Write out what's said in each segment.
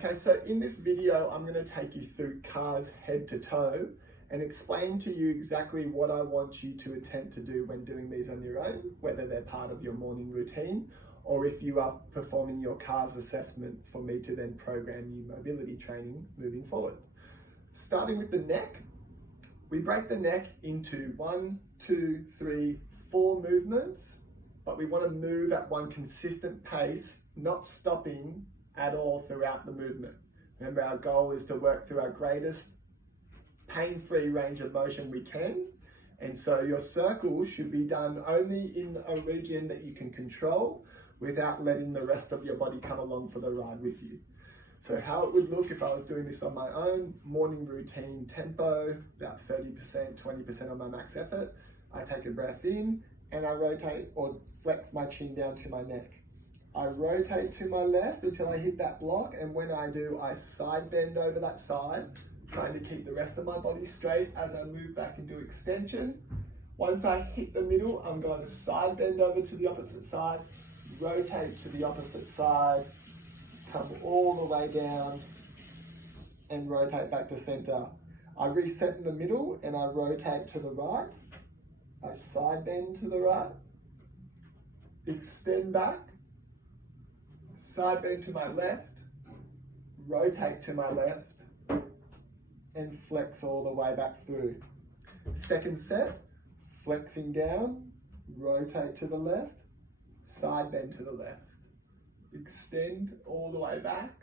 Okay, so in this video, I'm going to take you through CARS head to toe and explain to you exactly what I want you to attempt to do when doing these on your own, whether they're part of your morning routine or if you are performing your CARS assessment for me to then program you mobility training moving forward. Starting with the neck, we break the neck into 1, 2, 3, 4 movements, but we want to move at one consistent pace, not stopping at all throughout the movement. Remember, our goal is to work through our greatest pain-free range of motion we can. And so your circle should be done only in a region that you can control without letting the rest of your body come along for the ride with you. So how it would look if I was doing this on my own, morning routine tempo, about 30%, 20% on my max effort. I take a breath in and I rotate or flex my chin down to my neck. I rotate to my left until I hit that block, and when I do, I side bend over that side, trying to keep the rest of my body straight as I move back into extension. Once I hit the middle, I'm going to side bend over to the opposite side, rotate to the opposite side, come all the way down, and rotate back to center. I reset in the middle and I rotate to the right. I side bend to the right, extend back, side bend to my left, rotate to my left, and flex all the way back through. Second set, flexing down, rotate to the left, side bend to the left, extend all the way back,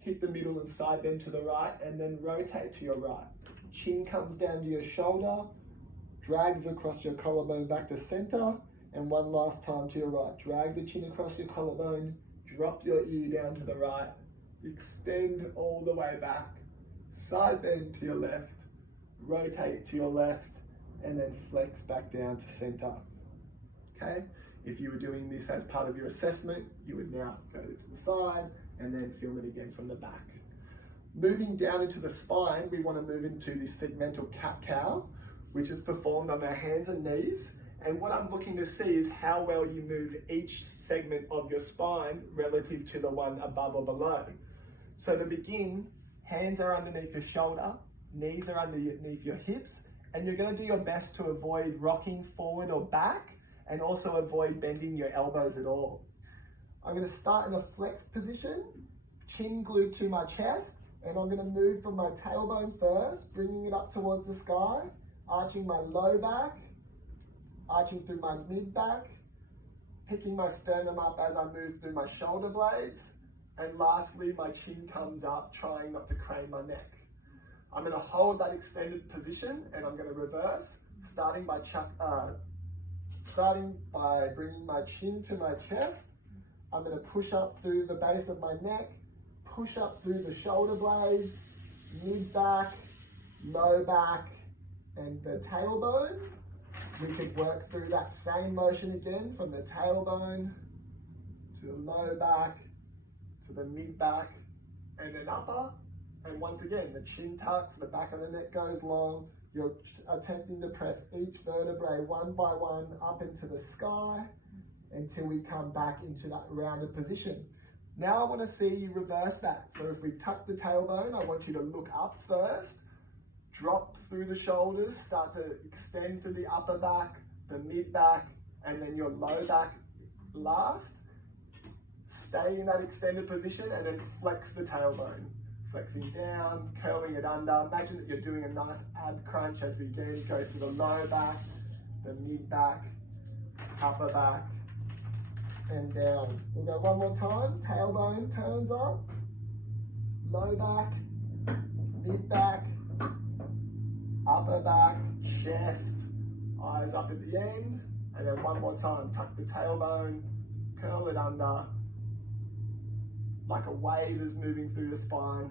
hit the middle and side bend to the right, and then rotate to your right. Chin comes down to your shoulder, drags across your collarbone back to center, and one last time to your right. Drag the chin across your collarbone, drop your ear down to the right, extend all the way back, side bend to your left, rotate to your left, and then flex back down to center. Okay? If you were doing this as part of your assessment, you would now go to the side and then film it again from the back. Moving down into the spine, we want to move into this segmental cat-cow, which is performed on our hands and knees. And what I'm looking to see is how well you move each segment of your spine relative to the one above or below. So to begin, hands are underneath your shoulder, knees are underneath your hips, and you're going to do your best to avoid rocking forward or back, and also avoid bending your elbows at all. I'm going to start in a flexed position, chin glued to my chest, and I'm going to move from my tailbone first, bringing it up towards the sky, arching my low back, arching through my mid back, picking my sternum up as I move through my shoulder blades, and lastly, my chin comes up, trying not to crane my neck. I'm going to hold that extended position, and I'm going to reverse, starting by bringing my chin to my chest. I'm going to push up through the base of my neck, push up through the shoulder blades, mid back, low back, and the tailbone. We could work through that same motion again from the tailbone to the low back, to the mid back, and then upper. And once again, the chin tucks, the back of the neck goes long. You're attempting to press each vertebrae one by one up into the sky until we come back into that rounded position. Now I want to see you reverse that. So if we tuck the tailbone, I want you to look up first, drop through the shoulders, start to extend through the upper back, the mid back, and then your low back last. Stay in that extended position and then flex the tailbone. Flexing down, curling it under. Imagine that you're doing a nice ab crunch as we again go through the low back, the mid back, upper back, and down. We'll go one more time. Tailbone turns up, low back, mid back, upper back, chest, eyes up at the end, and then one more time. Tuck the tailbone, curl it under, like a wave is moving through the spine.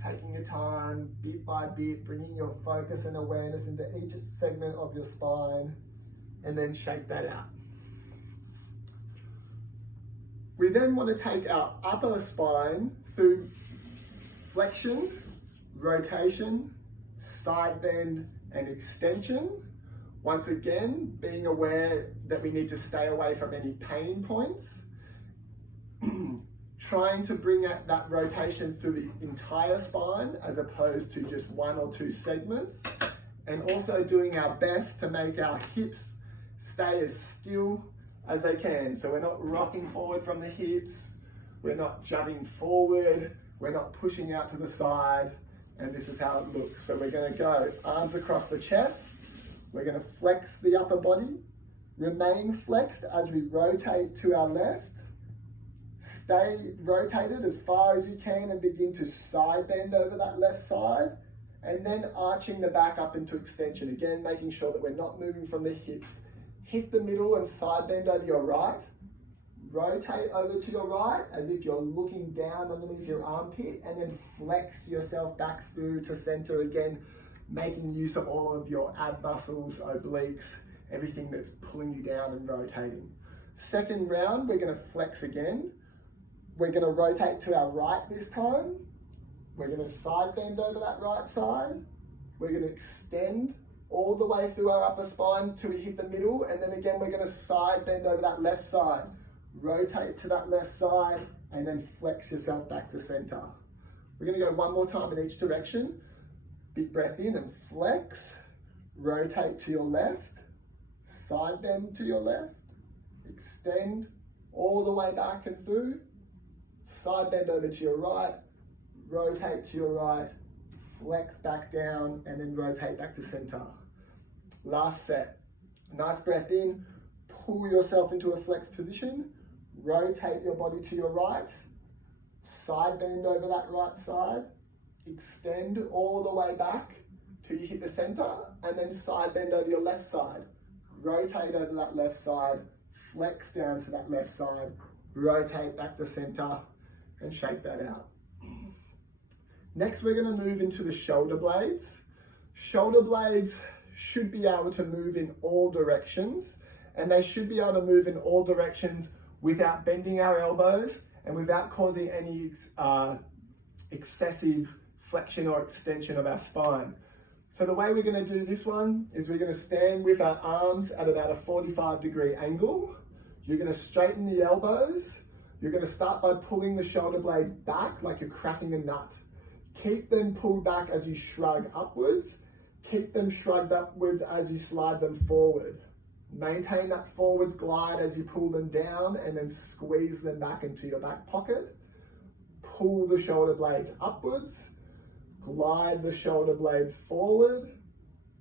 Taking your time, bit by bit, bringing your focus and awareness into each segment of your spine, and then shake that out. We then want to take our upper spine through flexion, rotation, side bend, and extension. Once again, being aware that we need to stay away from any pain points. trying to bring that rotation through the entire spine as opposed to just one or two segments, and also doing our best to make our hips stay as still as they can. So we're not rocking forward from the hips, we're not jutting forward, we're not pushing out to the side, and this is how it looks. So we're going to go arms across the chest, we're going to flex the upper body, remain flexed as we rotate to our left, stay rotated as far as you can and begin to side bend over that left side, and then arching the back up into extension. Again, making sure that we're not moving from the hips. Hit the middle and side bend over your right. Rotate over to your right as if you're looking down underneath your armpit, and then flex yourself back through to center again, making use of all of your ab muscles, obliques, everything that's pulling you down and rotating. Second round, we're going to flex again. We're going to rotate to our right this time. We're going to side bend over that right side. We're going to extend all the way through our upper spine till we hit the middle, and then again we're going to side bend over that left side. Rotate to that left side, and then flex yourself back to center. We're going to go one more time in each direction. Big breath in and flex. Rotate to your left. Side bend to your left. Extend all the way back and through. Side bend over to your right. Rotate to your right. Flex back down, and then rotate back to center. Last set. Nice breath in. Pull yourself into a flexed position. Rotate your body to your right. Side bend over that right side. Extend all the way back till you hit the center, and then side bend over your left side. Rotate over that left side. Flex down to that left side. Rotate back to center, and shake that out. Next, we're going to move into the shoulder blades. Shoulder blades should be able to move in all directions, and they should be able to move in all directions without bending our elbows and without causing any excessive flexion or extension of our spine. So the way we're going to do this one is we're going to stand with our arms at about a 45-degree angle. You're going to straighten the elbows. You're going to start by pulling the shoulder blades back like you're cracking a nut. Keep them pulled back as you shrug upwards. Keep them shrugged upwards as you slide them forward. Maintain that forward glide as you pull them down, and then squeeze them back into your back pocket. Pull the shoulder blades upwards. Glide the shoulder blades forward.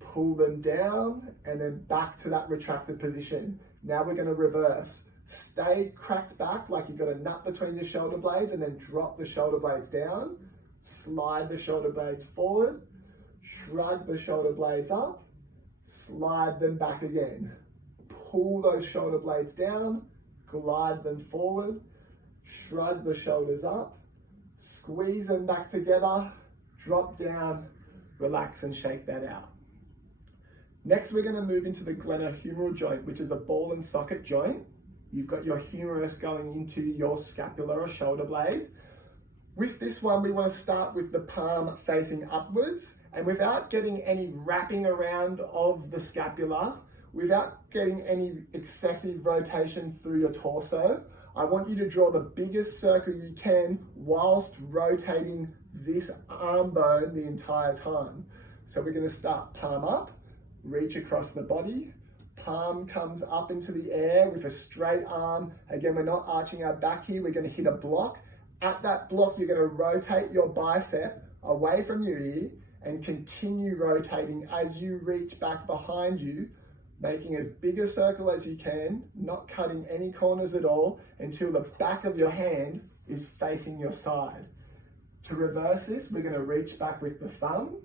Pull them down, and then back to that retracted position. Now we're going to reverse. Stay cracked back like you've got a nut between your shoulder blades, and then drop the shoulder blades down. Slide the shoulder blades forward. Shrug the shoulder blades up. Slide them back again. Pull those shoulder blades down. Glide them forward. Shrug the shoulders up. Squeeze them back together. Drop down. Relax and shake that out. Next, we're going to move into the glenohumeral joint, which is a ball and socket joint. You've got your humerus going into your scapula or shoulder blade. With this one, we want to start with the palm facing upwards, and without getting any wrapping around of the scapula, without getting any excessive rotation through your torso, I want you to draw the biggest circle you can whilst rotating this arm bone the entire time. So we're going to start palm up, reach across the body, palm comes up into the air with a straight arm. Again, we're not arching our back here, we're going to hit a block. At that block, you're going to rotate your bicep away from your ear and continue rotating as you reach back behind you, making as big a circle as you can, not cutting any corners at all until the back of your hand is facing your side. To reverse this, we're going to reach back with the thumb.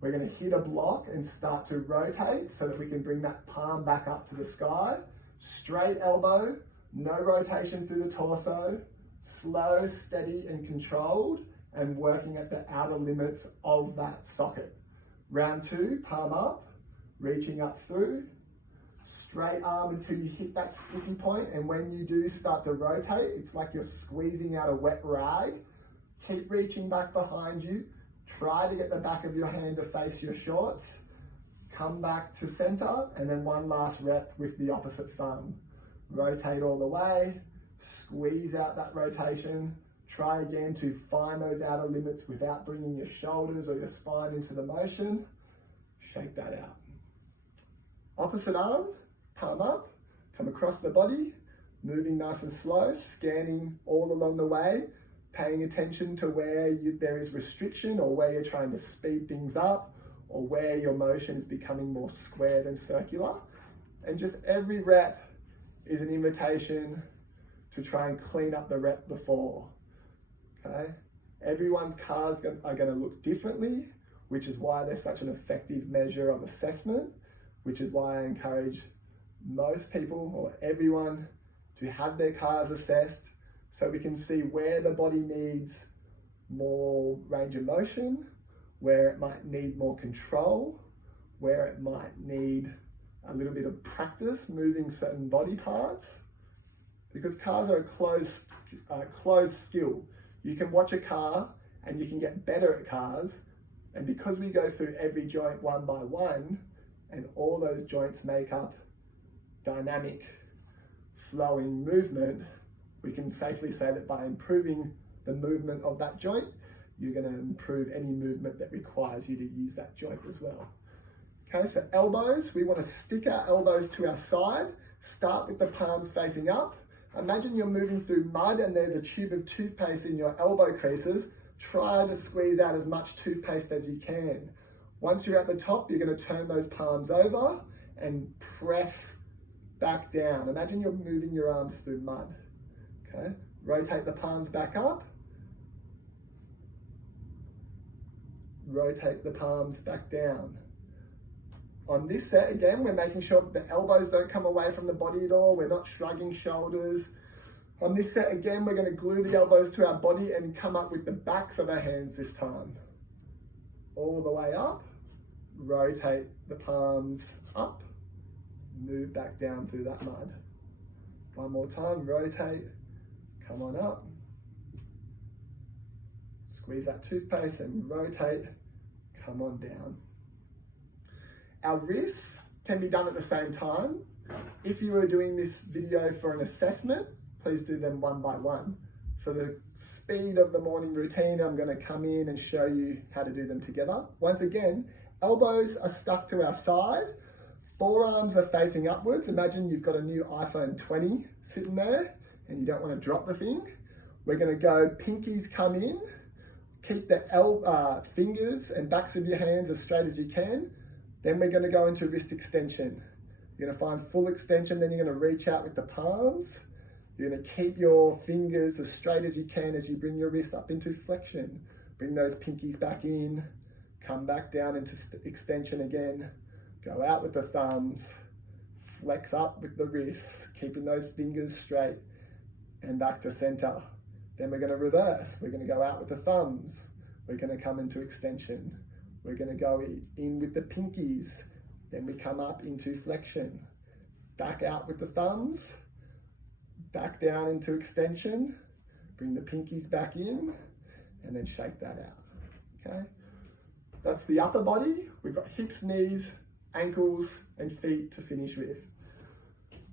We're going to hit a block and start to rotate so that we can bring that palm back up to the sky. Straight elbow, no rotation through the torso. Slow, steady and controlled, and working at the outer limits of that socket. Round two, palm up, reaching up through, straight arm until you hit that sticky point, and when you do start to rotate, it's like you're squeezing out a wet rag. Keep reaching back behind you, try to get the back of your hand to face your shorts, come back to center, and then one last rep with the opposite thumb. Rotate all the way, Squeeze out that rotation. Try again to find those outer limits without bringing your shoulders or your spine into the motion. Shake that out. Opposite arm, palm up, come across the body, moving nice and slow, scanning all along the way, paying attention to where there is restriction or where you're trying to speed things up or where your motion is becoming more square than circular. And just every rep is an invitation to try and clean up the rep before. Okay? Everyone's cars are going to look differently, which is why they're such an effective measure of assessment, which is why I encourage most people or everyone to have their cars assessed so we can see where the body needs more range of motion, where it might need more control, where it might need a little bit of practice moving certain body parts. Because cars are a closed skill. You can watch a car and you can get better at cars, and because we go through every joint one by one, and all those joints make up dynamic, flowing movement, we can safely say that by improving the movement of that joint, you're going to improve any movement that requires you to use that joint as well. Okay, so elbows, we want to stick our elbows to our side, start with the palms facing up. Imagine you're moving through mud and there's a tube of toothpaste in your elbow creases. Try to squeeze out as much toothpaste as you can. Once you're at the top, you're going to turn those palms over and press back down. Imagine you're moving your arms through mud. Okay, rotate the palms back up. Rotate the palms back down. On this set, again, we're making sure that the elbows don't come away from the body at all. We're not shrugging shoulders. On this set, again, we're going to glue the elbows to our body and come up with the backs of our hands this time. All the way up. Rotate the palms up. Move back down through that mud. One more time, rotate. Come on up. Squeeze that toothpaste and rotate. Come on down. Our wrists can be done at the same time. If you are doing this video for an assessment, please do them one by one. For the speed of the morning routine, I'm going to come in and show you how to do them together. Once again, elbows are stuck to our side. Forearms are facing upwards. Imagine you've got a new iPhone 20 sitting there and you don't want to drop the thing. We're going to go pinkies come in. Keep the fingers and backs of your hands as straight as you can. Then we're going to go into wrist extension. You're going to find full extension, then you're going to reach out with the palms. You're going to keep your fingers as straight as you can as you bring your wrists up into flexion. Bring those pinkies back in, come back down into extension again. Go out with the thumbs, flex up with the wrists, keeping those fingers straight, and back to center. Then we're going to reverse. We're going to go out with the thumbs. We're going to come into extension. We're going to go in with the pinkies. Then we come up into flexion. Back out with the thumbs. Back down into extension. Bring the pinkies back in. And then shake that out. Okay? That's the upper body. We've got hips, knees, ankles, and feet to finish with.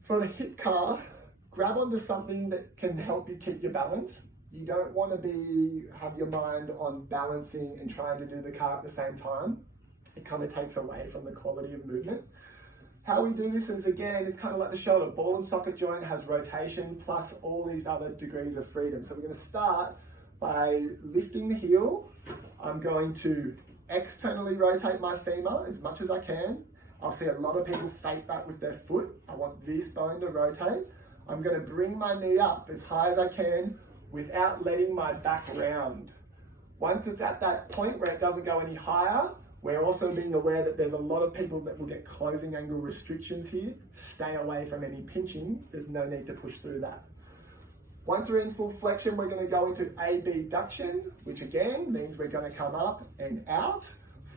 For the hip car, grab onto something that can help you keep your balance. You don't want to have your mind on balancing and trying to do the car at the same time. It kind of takes away from the quality of movement. How we do this is, again, it's kind of like the shoulder. Ball and socket joint has rotation plus all these other degrees of freedom. So we're going to start by lifting the heel. I'm going to externally rotate my femur as much as I can. I'll see a lot of people fake that with their foot. I want this bone to rotate. I'm going to bring my knee up as high as I can without letting my back round. Once it's at that point where it doesn't go any higher, we're also being aware that there's a lot of people that will get closing angle restrictions here. Stay away from any pinching. There's no need to push through that. Once we're in full flexion, we're going to go into abduction, which again means we're going to come up and out.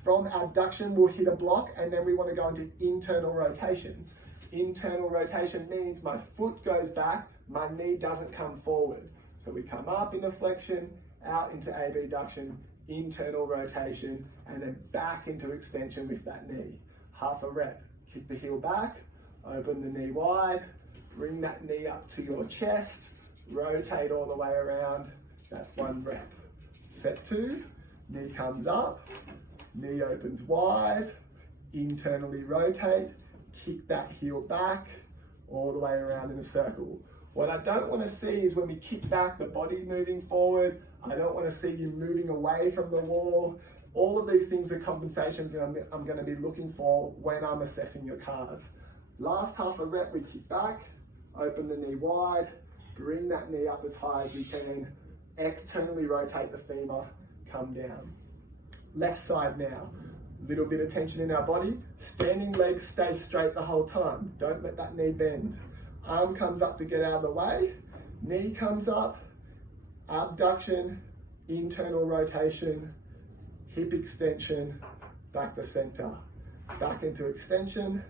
From abduction, we'll hit a block, and then we want to go into internal rotation. Internal rotation means my foot goes back, my knee doesn't come forward. So we come up into flexion, out into abduction, internal rotation, and then back into extension with that knee. Half a rep. Kick the heel back, open the knee wide, bring that knee up to your chest, rotate all the way around. That's 1 rep. Set 2, knee comes up, knee opens wide, internally rotate, kick that heel back, all the way around in a circle. What I don't want to see is when we kick back, the body moving forward. I don't want to see you moving away from the wall. All of these things are compensations that I'm going to be looking for when I'm assessing your calves. Last half a rep, we kick back, open the knee wide, bring that knee up as high as we can, externally rotate the femur, come down. Left side now. Little bit of tension in our body. Standing legs stay straight the whole time. Don't let that knee bend. Arm comes up to get out of the way. Knee comes up. Abduction, internal rotation, hip extension, back to center. Back into extension,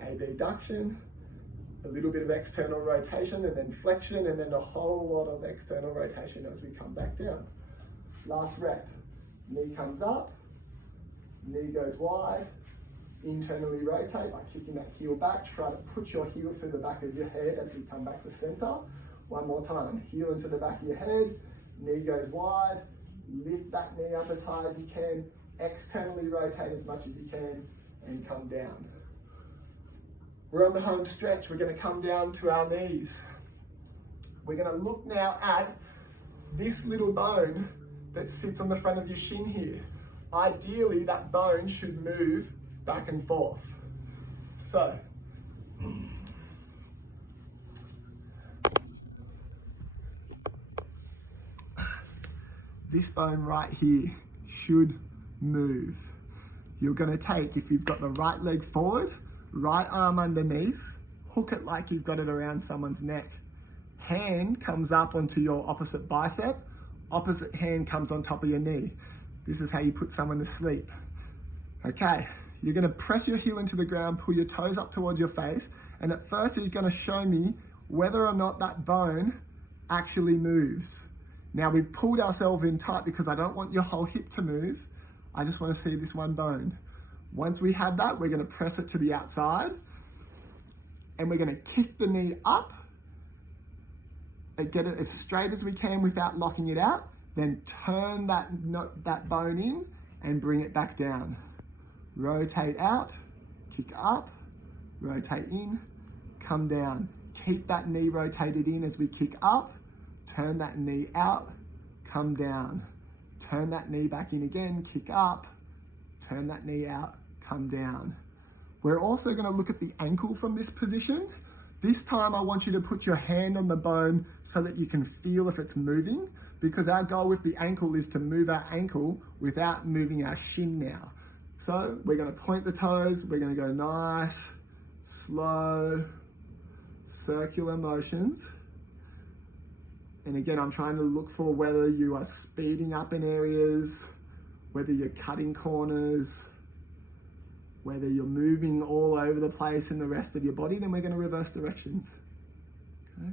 abduction, a little bit of external rotation and then flexion and then a whole lot of external rotation as we come back down. Last rep. Knee comes up. Knee goes wide, internally rotate by kicking that heel back. Try to put your heel through the back of your head as we come back to center. One more time, heel into the back of your head, knee goes wide, lift that knee up as high as you can, externally rotate as much as you can, and come down. We're on the home stretch, we're gonna come down to our knees. We're gonna look now at this little bone that sits on the front of your shin here. Ideally, that bone should move back and forth. So, this bone right here should move. You're gonna take, if you've got the right leg forward, right arm underneath, hook it like you've got it around someone's neck. Hand comes up onto your opposite bicep, opposite hand comes on top of your knee. This is how you put someone to sleep. Okay, you're gonna press your heel into the ground, pull your toes up towards your face, and at first you're gonna show me whether or not that bone actually moves. Now we've pulled ourselves in tight because I don't want your whole hip to move. I just wanna see this one bone. Once we have that, we're gonna press it to the outside, and we're gonna kick the knee up, and get it as straight as we can without locking it out. Then turn that bone in and bring it back down. Rotate out, kick up, rotate in, come down. Keep that knee rotated in as we kick up, turn that knee out, come down. Turn that knee back in again, kick up, turn that knee out, come down. We're also gonna look at the ankle from this position. This time I want you to put your hand on the bone so that you can feel if it's moving, because our goal with the ankle is to move our ankle without moving our shin now. So we're gonna point the toes, we're gonna go nice, slow, circular motions. And again, I'm trying to look for whether you are speeding up in areas, whether you're cutting corners, whether you're moving all over the place in the rest of your body. Then we're gonna reverse directions, okay?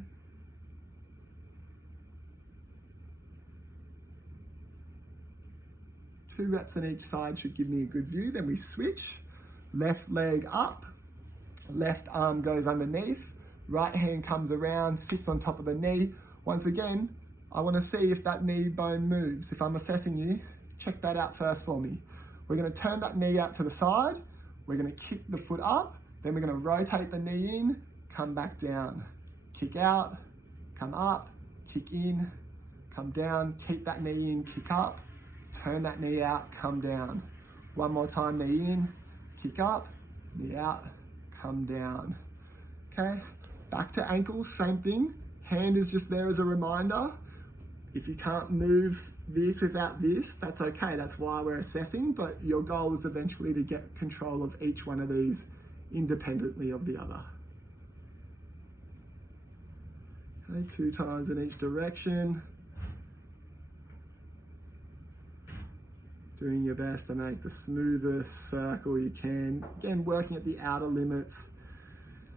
2 reps on each side should give me a good view. Then we switch, left leg up, left arm goes underneath, right hand comes around, sits on top of the knee. Once again, I want to see if that knee bone moves. If I'm assessing you, check that out first for me. We're going to turn that knee out to the side, we're going to kick the foot up, then we're going to rotate the knee in, come back down, kick out, come up, kick in, come down, keep that knee in, kick up, turn that knee out, come down. One more time, knee in, kick up, knee out, come down. Okay, back to ankles, same thing. Hand is just there as a reminder. If you can't move this without this, that's okay. That's why we're assessing, but your goal is eventually to get control of each one of these independently of the other. Okay, 2 times in each direction. Doing your best to make the smoothest circle you can. Again, working at the outer limits.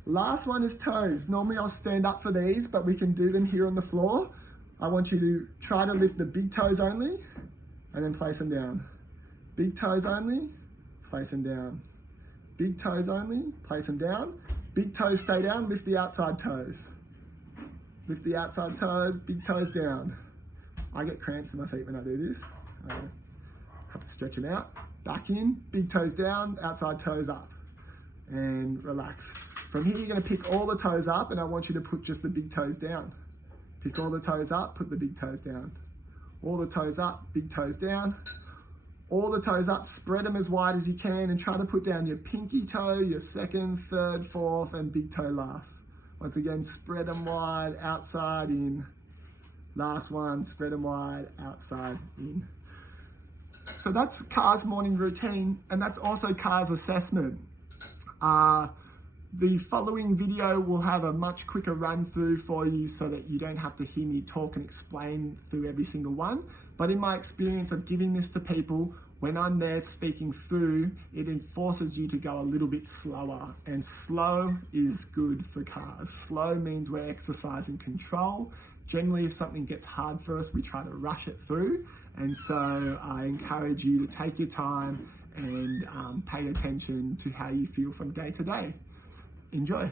Last one is toes. Normally I'll stand up for these, but we can do them here on the floor. I want you to try to lift the big toes only, and then place them down. Big toes only, place them down. Big toes only, place them down. Big toes stay down, lift the outside toes. Lift the outside toes, big toes down. I get cramps in my feet when I do this. Have to stretch them out. Back in, big toes down, outside toes up. And relax. From here, you're going to pick all the toes up, and I want you to put just the big toes down. Pick all the toes up, put the big toes down. All the toes up, big toes down. All the toes up, spread them as wide as you can, and try to put down your pinky toe, your second, third, fourth, and big toe last. Once again, spread them wide, outside, in. Last one, spread them wide, outside, in. So that's Car's morning routine, and that's also Car's assessment. The following video will have a much quicker run through for you so that you don't have to hear me talk and explain through every single one. But in my experience of giving this to people, when I'm there speaking through, it forces you to go a little bit slower. And slow is good for Cars. Slow means we're exercising control. Generally, if something gets hard for us, we try to rush it through. And so I encourage you to take your time and pay attention to how you feel from day to day. Enjoy.